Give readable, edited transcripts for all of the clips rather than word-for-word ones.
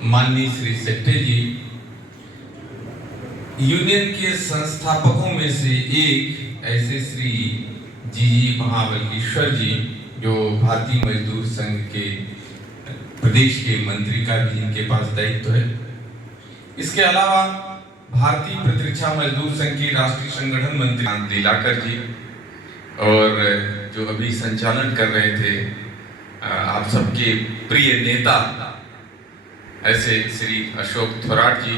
माननीय श्री सेट्टे जी यूनियन के संस्थापकों में से एक, ऐसे श्री जी महाबलेश्वर जी जो भारतीय मजदूर संघ के प्रदेश के मंत्री का भी इनके पास दायित्व है। इसके अलावा भारतीय प्रतिरक्षा मजदूर संघ के राष्ट्रीय संगठन मंत्री दिलाकर जी और जो अभी संचालन कर रहे थे आप सबके प्रिय नेता ऐसे श्री अशोक थोराट जी,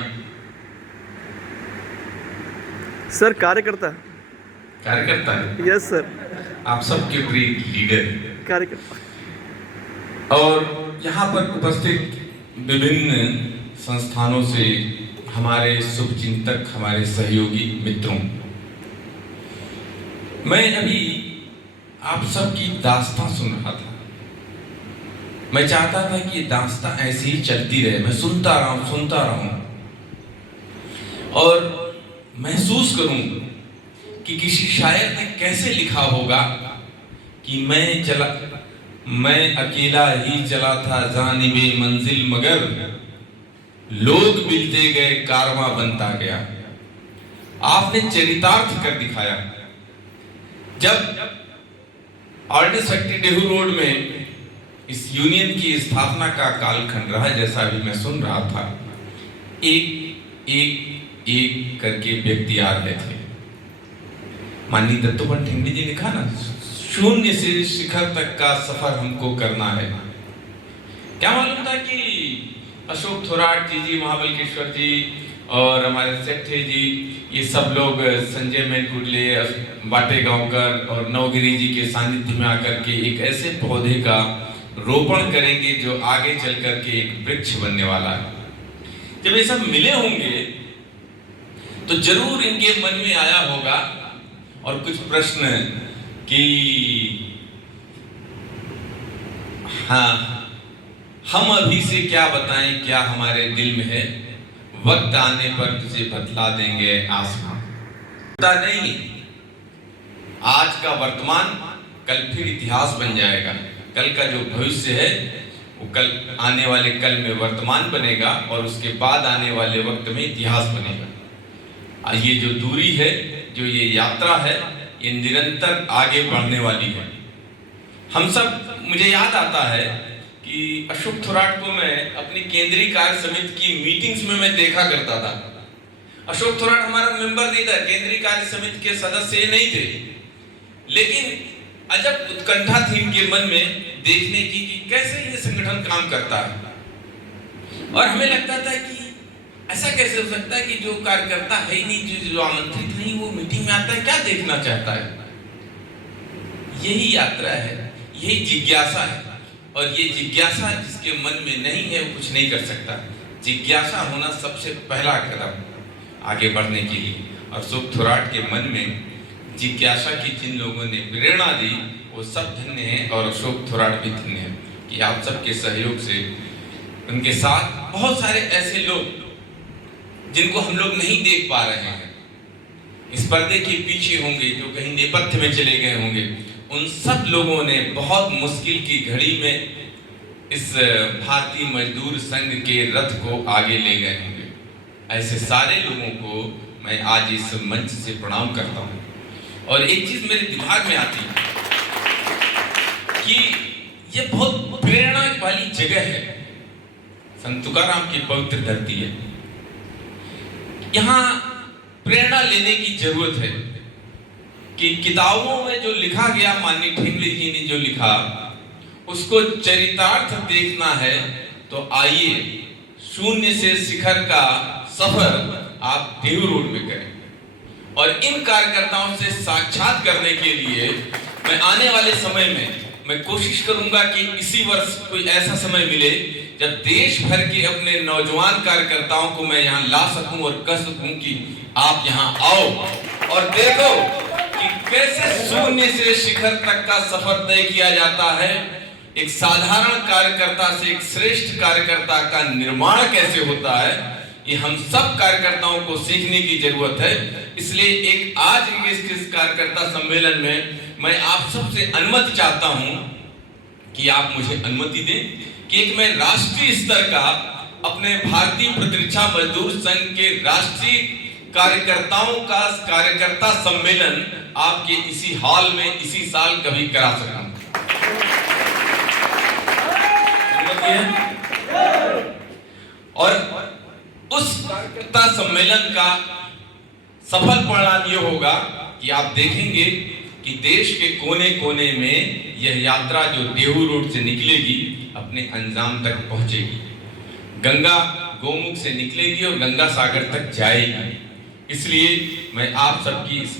सर कार्यकर्ता है यस सर, आप सबके प्रिय लीडर कार्यकर्ता और यहाँ पर उपस्थित विभिन्न संस्थानों से हमारे शुभचिंतक, हमारे सहयोगी मित्रों, मैं अभी आप सबकी दास्तां सुन रहा था। मैं चाहता था कि ये दास्तां ऐसी ही चलती रहे, मैं सुनता रहा हूं और महसूस करूं कि किसी शायर ने कैसे लिखा होगा कि मैं अकेला ही चला था जानिबे मंजिल, मगर लोग मिलते गए कारवां बनता गया। आपने चरितार्थ कर दिखाया। जब आर्टिस्ट फैक्ट्री डेहू रोड में इस यूनियन की स्थापना का कालखंड रहा, जैसा अभी मैं सुन रहा था, एक करके व्यक्ति आ रहे थे। माननीय दत्तोपंत ठेंगड़ी जी ने कहा ना, शून्य से शिखर तक का सफर हमको करना है। क्या मालूम था कि अशोक थोराट जी, महाबलेश्वर जी और हमारे सेट्टे जी, ये सब लोग संजय मैनकुटले, बाटे गांवकर और नवगिरी जी के सानिध्य में आकर के एक ऐसे पौधे का रोपण करेंगे जो आगे चल करके एक वृक्ष बनने वाला है। जब ये सब मिले होंगे तो जरूर इनके मन में आया होगा और कुछ प्रश्न कि हाँ, हम अभी से क्या बताएं क्या हमारे दिल में है, वक्त आने पर तुझे बतला देंगे आसमां। पता नहीं, आज का वर्तमान कल फिर इतिहास बन जाएगा। कल का जो भविष्य है वो कल आने वाले कल में वर्तमान बनेगा और उसके बाद आने वाले वक्त में इतिहास बनेगा। ये जो दूरी है, जो ये यात्रा है, ये निरंतर आगे बढ़ने वाली है। हम सब, मुझे याद आता है कि अशोक थोराट को मैं अपनी केंद्रीय कार्य समिति की मीटिंग्स में मैं देखा करता था। अशोक थोराट हमारा मेंबर नहीं था, केंद्रीय कार्य समिति के सदस्य नहीं थे, लेकिन अजब उत्कंठा थी इनके मन में देखने की कि कैसे ये संगठन काम करता है। और हमें लगता था कि ऐसा कैसे हो सकता है कि जो कार्यकर्ता है ही नहीं, जो आमंत्रित नहीं, वो मीटिंग में आता है, क्या देखना चाहता है। यही यात्रा है, यही जिज्ञासा है, और ये जिज्ञासा जिसके मन में नहीं है वो कुछ नहीं कर सकता। जिज्ञासा होना सबसे पहला कदम आगे बढ़ने के लिए। और अशोक थोराट के मन में जिज्ञासा की जिन लोगों ने प्रेरणा दी वो सब धन्य हैं, और अशोक थोराट भी धन्य है कि आप सबके सहयोग से उनके साथ बहुत सारे ऐसे लोग जिनको हम लोग नहीं देख पा रहे हैं, इस पर्दे के पीछे होंगे, जो कहीं नेपथ्य में चले गए होंगे, उन सब लोगों ने बहुत मुश्किल की घड़ी में इस भारतीय मजदूर संघ के रथ को आगे ले गए होंगे। ऐसे सारे लोगों को मैं आज इस मंच से प्रणाम करता हूं। और एक चीज मेरे दिमाग में आती है कि ये बहुत प्रेरणा वाली जगह है, संत तुकाराम की पवित्र धरती है। यहाँ प्रेरणा लेने की जरूरत है कि किताबों में जो लिखा गया, माननीय ठेंगड़ी जी ने जो लिखा, उसको चरितार्थ देखना है तो आइए शून्य से शिखर का सफर आप डेहू रोड में करें। और इन कार्यकर्ताओं से साक्षात करने के लिए मैं आने वाले समय में मैं कोशिश करूंगा कि इसी वर्ष कोई ऐसा समय मिले जब देश भर के अपने नौजवान कार्यकर्ताओं को मैं यहाँ ला सकूं और कह सकूं कि आप यहाँ आओ और देखो कि कैसे शून्य से शिखर तक का सफर तय किया जाता है। एक साधारण कार्यकर्ता से एक श्रेष्ठ कार्यकर्ता का निर्माण कैसे होता है, ये हम सब कार्यकर्ताओं को सीखने की जरूरत है। इसलिए एक आज के इस कार्यकर्ता सम्मेलन में मैं आप सबसे अनुमति चाहता हूं कि आप मुझे अनुमति दें कि एक मैं राष्ट्रीय स्तर का अपने भारतीय प्रतिरक्षा मजदूर संघ के राष्ट्रीय कार्यकर्ताओं का कार्यकर्ता सम्मेलन आपके इसी हॉल में इसी साल कभी करा सका। और उस कार्यकर्ता सम्मेलन का सफल परिणाम यह होगा कि आप देखेंगे कि देश के कोने कोने में यह यात्रा जो देहू रोड से निकलेगी अपने अंजाम तक पहुंचेगी, गंगा गोमुख से निकलेगी और गंगा सागर तक जाएगी। इसलिए मैं आप सबकी इस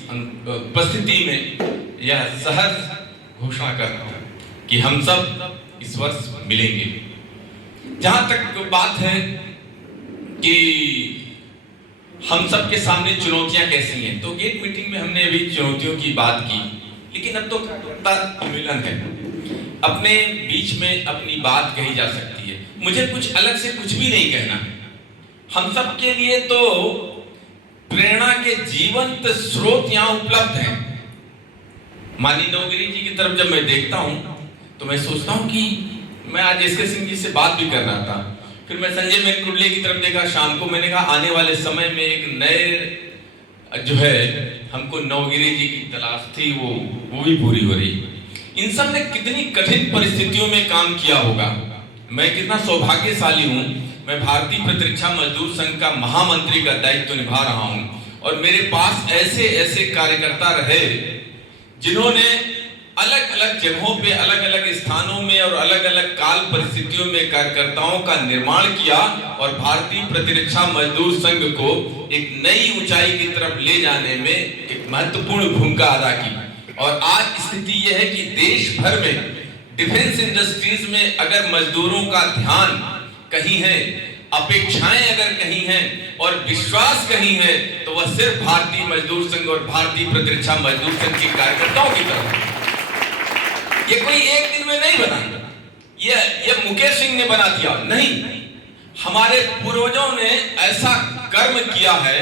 उपस्थिति में यह सहर्ष घोषणा करता हूं कि हम सब इस वर्ष मिलेंगे। जहां तक बात है कि हम सबके सामने चुनौतियां कैसी हैं, तो गेट मीटिंग में हमने अभी चुनौतियों की बात की, लेकिन अब तो मिलन है, अपने बीच में अपनी बात कही जा सकती है। मुझे कुछ अलग से कुछ भी नहीं कहना है। हम सब के लिए तो प्रेरणा के जीवंत स्रोत यहां उपलब्ध हैं। माननीय नवगिरी जी की तरफ जब मैं देखता हूं तो मैं सोचता हूं कि मैं आज एसके सिंह जी से बात भी कर रहा था, फिर मैं संजय मेनकुंडले की तरफ देखा शाम को, मैंने कहा आने वाले समय में एक नए जो है हमको नवगिरी जी की तलाश थी, वो भी पूरी हो रही। इन सब ने कितनी कठिन परिस्थितियों में काम किया होगा। मैं कितना सौभाग्यशाली हूं, मैं भारतीय प्रतिरक्षा मजदूर संघ का महामंत्री का दायित्व निभा रहा हूं और मेरे पास ऐसे ऐसे कार्यकर्ता रहे जिन्होंने अलग अलग जगहों पे अलग अलग स्थानों में और अलग अलग काल परिस्थितियों में कार्यकर्ताओं का निर्माण किया और भारतीय प्रतिरक्षा मजदूर संघ को एक नई ऊंचाई की तरफ ले जाने में एक महत्वपूर्ण भूमिका अदा की। और आज स्थिति यह है कि देश भर में डिफेंस इंडस्ट्रीज में अगर मजदूरों का ध्यान कहीं है, अपेक्षाएं अगर कहीं हैं और विश्वास कहीं है, तो वह सिर्फ भारतीय मजदूर संघ और भारतीय प्रतिरक्षा मजदूर संघ के कार्यकर्ताओं की तरफ। ये कोई एक दिन में नहीं बना, ये मुकेश सिंह ने बना दिया नहीं, हमारे पूर्वजों ने ऐसा कर्म किया है,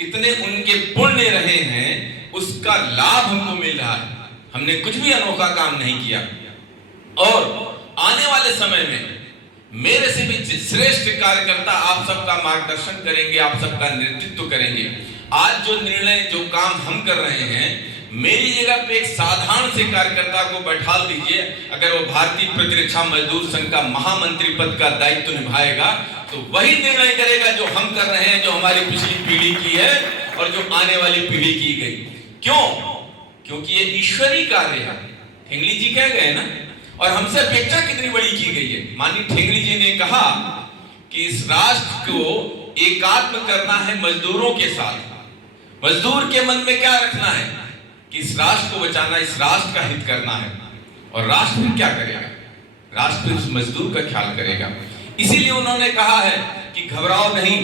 इतने उनके पुण्य रहे हैं, उसका लाभ हमको मिल रहा है। हमने कुछ भी अनोखा काम नहीं किया और आने वाले समय में मेरे से भी श्रेष्ठ कार्यकर्ता आप सबका मार्गदर्शन करेंगे, आप सबका नेतृत्व करेंगे। आज जो निर्णय जो काम हम कर रहे हैं, मेरी जगह पे एक साधारण से कार्यकर्ता को बैठा दीजिए, अगर वो भारतीय प्रतिरक्षा मजदूर संघ का महामंत्री पद का दायित्व निभाएगा तो वही निर्णय करेगा जो हम कर रहे हैं, जो हमारी पिछली पीढ़ी की है और जो आने वाली पीढ़ी की गई। क्यों? क्योंकि ये ईश्वरीय कार्य है। ठेंगली जी कह गए ना, और हमसे अपेक्षा कितनी बड़ी की गई है। माननीय ठेंगली जी ने कहा कि इस राष्ट्र को एकात्म करना है मजदूरों के साथ। मजदूर के मन में क्या रखना है कि इस राष्ट्र को बचाना, इस राष्ट्र का हित करना है। और राष्ट्र फिर क्या करेगा? राष्ट्र उस मजदूर का ख्याल करेगा। इसीलिए उन्होंने कहा है कि घबराओ नहीं,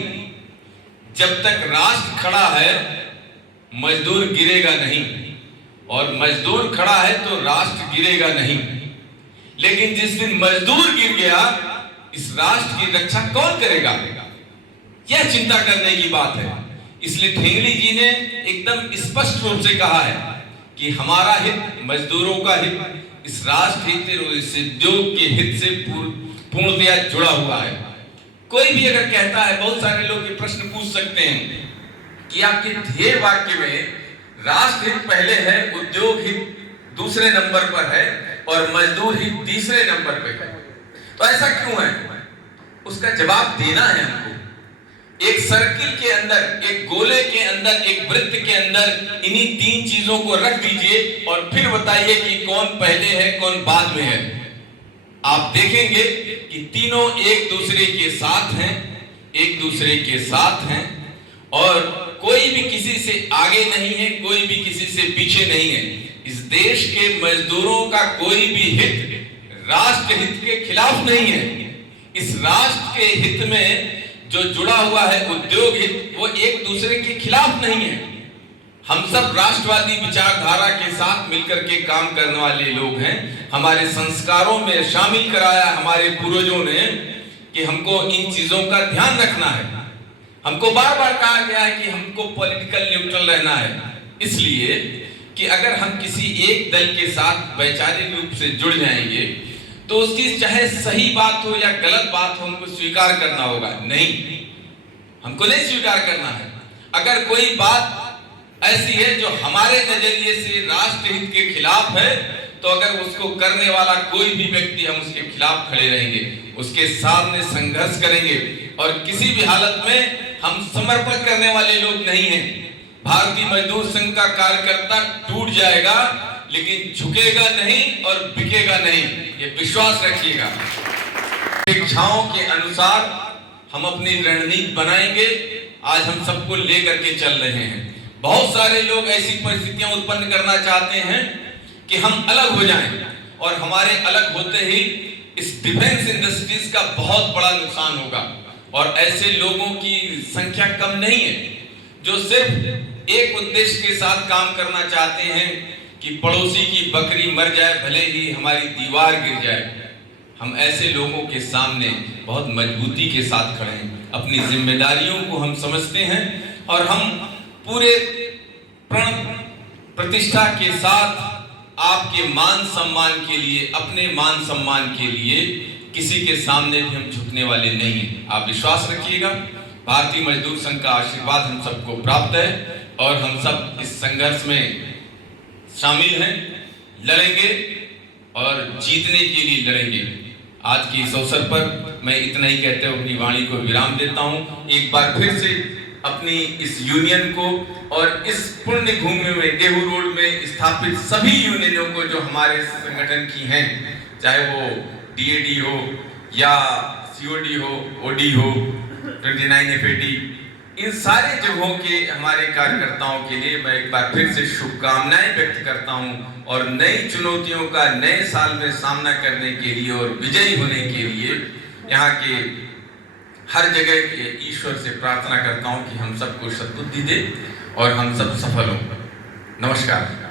जब तक राष्ट्र खड़ा है मजदूर गिरेगा नहीं, और मजदूर खड़ा है तो राष्ट्र गिरेगा नहीं। लेकिन जिस दिन मजदूर गिर गया, इस राष्ट्र की रक्षा कौन करेगा? यह चिंता करने की बात है। इसलिए ठेंगली जी ने एकदम स्पष्ट रूप से कहा है कि हमारा हित, मजदूरों का हित, इस राष्ट्र हित और इस उद्योग के हित से पूर्णतया जुड़ा हुआ है। कोई भी अगर कहता है, बहुत सारे लोग ये प्रश्न पूछ सकते हैं कि आपके ध्येय वाक्य में राष्ट्र हित पहले है, उद्योग हित दूसरे नंबर पर है और मजदूर हित तीसरे नंबर पे है, तो ऐसा क्यों है? उसका जवाब देना है हमको। एक सर्किल के अंदर, एक गोले के अंदर, एक वृत्त के अंदर इन्हीं तीन चीजों को रख दीजिए और फिर बताइए कि कौन पहले है, कौन बाद में है। आप देखेंगे कि तीनों एक दूसरे के साथ हैं, एक दूसरे के साथ हैं और कोई भी किसी से आगे नहीं है, कोई भी किसी से पीछे नहीं है। इस देश के मजदूरों का कोई भी हित राष्ट्र हित के खिलाफ नहीं है। इस राष्ट्र के हित में जो जुड़ा हुआ है उद्योग हित, वो एक दूसरे के खिलाफ नहीं है। हम सब राष्ट्रवादी विचारधारा के साथ मिलकर के काम करने वाले लोग हैं। हमारे संस्कारों में शामिल कराया हमारे पूर्वजों ने कि हमको इन चीजों का ध्यान रखना है। हमको बार बार कहा गया है कि हमको पॉलिटिकल न्यूट्रल रहना है, इसलिए कि अगर हम किसी एक दल के साथ वैचारिक रूप से जुड़ जाएंगे तो उसकी चाहे सही बात हो या गलत बात हो हमको स्वीकार करना होगा। नहीं, हमको नहीं स्वीकार करना है। अगर कोई बात ऐसी है जो हमारे नजरिए से राष्ट्र हित के खिलाफ है, तो अगर उसको करने वाला कोई भी व्यक्ति, हम उसके खिलाफ खड़े रहेंगे, उसके सामने संघर्ष करेंगे और किसी भी हालत में हम समर्पण करने वाले लोग नहीं हैं। भारतीय मजदूर संघ का कार्यकर्ता टूट जाएगा लेकिन झुकेगा नहीं और बिकेगा नहीं, ये विश्वास रखिएगा। इच्छाओं के अनुसार हम अपनी रणनीति बनाएंगे। आज हम सबको लेकर के चल रहे हैं। बहुत सारे लोग ऐसी परिस्थितियां उत्पन्न करना चाहते हैं कि हम अलग हो जाएं, और हमारे अलग होते ही इस डिफेंस इंडस्ट्रीज का बहुत बड़ा नुकसान होगा। और ऐसे लोगों की संख्या कम नहीं है जो सिर्फ एक उद्देश्य के साथ काम करना चाहते हैं कि पड़ोसी की बकरी मर जाए भले ही हमारी दीवार गिर जाए। हम ऐसे लोगों के सामने बहुत मजबूती के साथ खड़े हैं। अपनी जिम्मेदारियों को हम समझते हैं और हम पूरे प्रण प्रतिष्ठा के साथ आपके मान सम्मान के लिए, अपने मान सम्मान के लिए किसी के सामने भी हम झुकने वाले नहीं हैं। आप विश्वास रखिएगा। भारतीय मजदूर संघ का आशीर्वाद हम सबको प्राप्त है और हम सब इस संघर्ष में शामिल हैं, लड़ेंगे और जीतने के लिए लड़ेंगे। आज के इस अवसर पर मैं इतना ही कहते हुए अपनी वाणी को विराम देता हूं। एक बार फिर से अपनी इस यूनियन को और इस पुण्य भूमि में गेहूं रोड में स्थापित सभी यूनियनों को जो हमारे संगठन की हैं, चाहे वो डीएडी हो या सीओडी हो, ओडी हो, 29 एफएटी, इन सारे जगहों के हमारे कार्यकर्ताओं के लिए मैं एक बार फिर से शुभकामनाएं व्यक्त करता हूं और नई चुनौतियों का नए साल में सामना करने के लिए और विजयी होने के लिए यहाँ के हर जगह के ईश्वर से प्रार्थना करता हूं कि हम सबको सद्बुद्धि दे और हम सब सफल हों। नमस्कार।